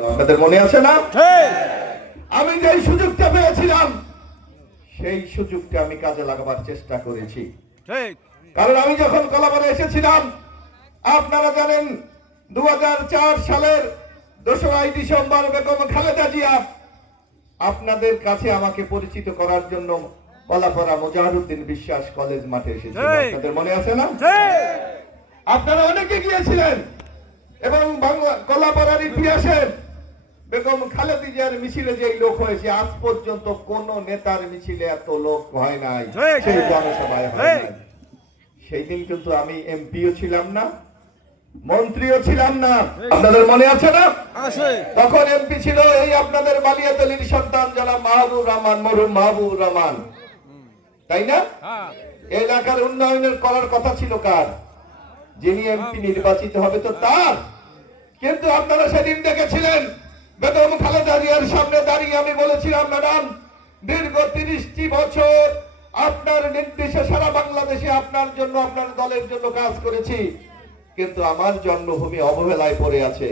আপনাদের মনে আছে না? আমি যে সুযোগটা পেয়েছিলাম সেই সুযোগটা আমি কাজে লাগাবার চেষ্টা করেছি। কারণ আমি যখন কলাপাড়া এসেছিলাম, আপনারা জানেন 2004 সালের 2 ডিসেম্বর বেগম খালেদা জিয়া আপনাদের কাছে আমাকে পরিচিত করার জন্য কলাপাড়া মোজাহিরউদ্দিন বিশ্বাস কলেজ মাঠে এসেছিলেন। আপনাদের মনে আছে না? আপনারা অনেকে গিয়েছিলেন এবং কলাপাড়ার ইতিহাসে বেগম খালেদা জিয়ার মিছিলে যে লোক হয়েছে, আজ পর্যন্ত কোন নেতার মিছিলে এত লোক হয় নাই, সেই জনসভায় হয় নাই। সেই দিন কিন্তু আমি এমপিও ছিলাম না, মন্ত্রীও ছিলাম না। আপনাদের মনে আছে না? তখন এমপি ছিল এই আপনাদের বালিয়াতলির সন্তান যারা মাহবুব রহমান, মরহুম মাহবুব রহমান, তাই না? এলাকার উন্নয়নের করার কথা ছিল কার? যিনি এমপি নির্বাচিত হবে তো তার। কিন্তু আপনারা সেদিন দেখেছিলেন বেগম খালেদা জিয়ার সামনে দাঁড়িয়ে আমি বলেছিলাম, ম্যাডাম, দীর্ঘ 30টি বছর আপনার নির্দেশে সারা বাংলাদেশে আপনার জন্য, আপনার দলের জন্য কাজ করেছি, কিন্তু আমার জন্মভূমি অবহেলায় পড়ে আছে,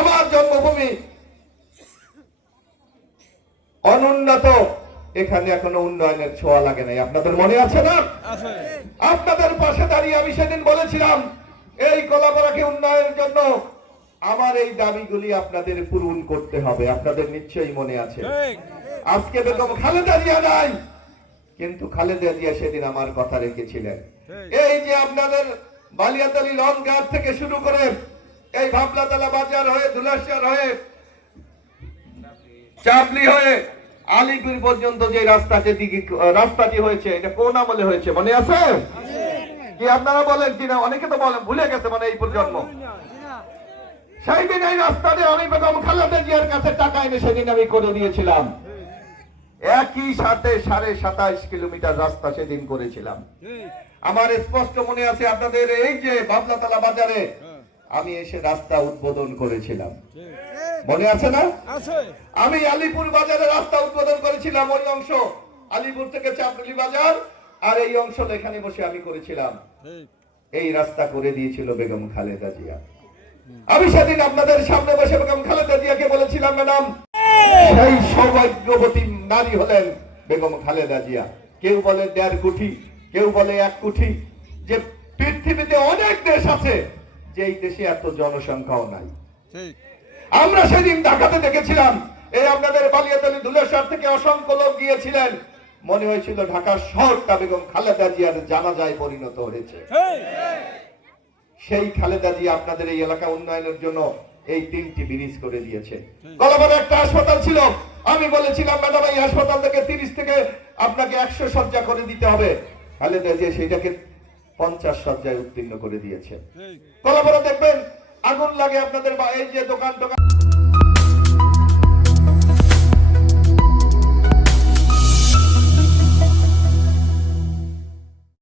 আমার জন্মভূমি অনুন্নত, এখানে এখনো উন্নয়নের ছোঁয়া লাগে নাই। আপনাদের মনে আছে না? আপনাদের পাশে দাঁড়িয়ে আমি সেদিন বলেছিলাম এই কলাপাড়াকে উন্নয়নের জন্য আমার এই দাবিগুলি আপনাদের পূরণ করতে হবে। আপনাদের নিশ্চয়ই মনে আছে। আজকে বেগম খালেদা জিয়া নাই, কিন্তু খালেদা জিয়া সেদিন আমার কথা রেখেছিলেন। এই যে আপনাদের বালিয়াতলি লং ঘাট থেকে শুরু করে এই ভাবলাতলা বাজার হয়ে ধুলাশার হয়ে চাপলি হয়ে আলিপুর পর্যন্ত যে রাস্তাটি হয়েছে, এটা কোন আমলে হয়েছে মনে আছে কি? আপনারা বলেন কিনা? অনেকে তো বলেন, ভুলে গেছে মানে এই প্রজন্ম। সেই দিন এই রাস্তাতে আমি বেগম খালেদা জিয়ার কাছে টাকা এনে সেদিন আমি করে দিয়েছিলাম। একই সাথে 27.5 কিলোমিটার রাস্তা সেদিন করেছিলাম। আমার স্পষ্ট মনে আছে, আপনাদের এই যে বাবলাতলা বাজারে আমি এসে রাস্তা উদ্বোধন করেছিলাম, মনে আছে না? আমি আলিপুর বাজারে রাস্তা উদ্বোধন করেছিলাম। ওই অংশ আলিপুর থেকে চাপলি বাজার, আর এই অংশ এখানে বসে আমি করেছিলাম। এই রাস্তা করে দিয়েছিল বেগম খালেদা জিয়া। আমি সেদিন আপনাদের সামনে বসে বেগম খালেদা জিয়াকে বলেছিলাম, ম্যাডাম, সেই সৌভাগ্যবতী নারী হলেন বেগম খালেদা জিয়া। কেউ বলে 1.5 কোটি, কেউ বলে 1 কোটি। যে পৃথিবীতে অনেক দেশ আছে যেই দেশে এত জনসংখ্যাও নাই। আমরা সেদিন ঢাকাতে দেখেছিলাম, এই আপনাদের বালিয়াতলি ধুলেশ্বর থেকে অসংখ্য লোক গিয়েছিলেন। মনে হয়েছিল ঢাকার শহরটা বেগম খালেদা জিয়ার জানাজায় পরিণত হয়েছে। সেই খালেদা জিয়া আপনাদের এই এলাকা উন্নয়নের জন্য এই 3টি ব্রিজ করে দিয়েছে। কলাপাড়ায় একটা হাসপাতাল ছিল, আমি বলেছিলাম, ম্যাডাম, এই হাসপাতাল থেকে 30 থেকে আপনাকে 100 শয্যা করে দিতে হবে। খালেদা জিয়া সেইটাকে 50 শয্যায় উত্তীর্ণ করে দিয়েছে। কলাপাড়া দেখবেন আগুন লাগে আপনাদের এই যে দোকান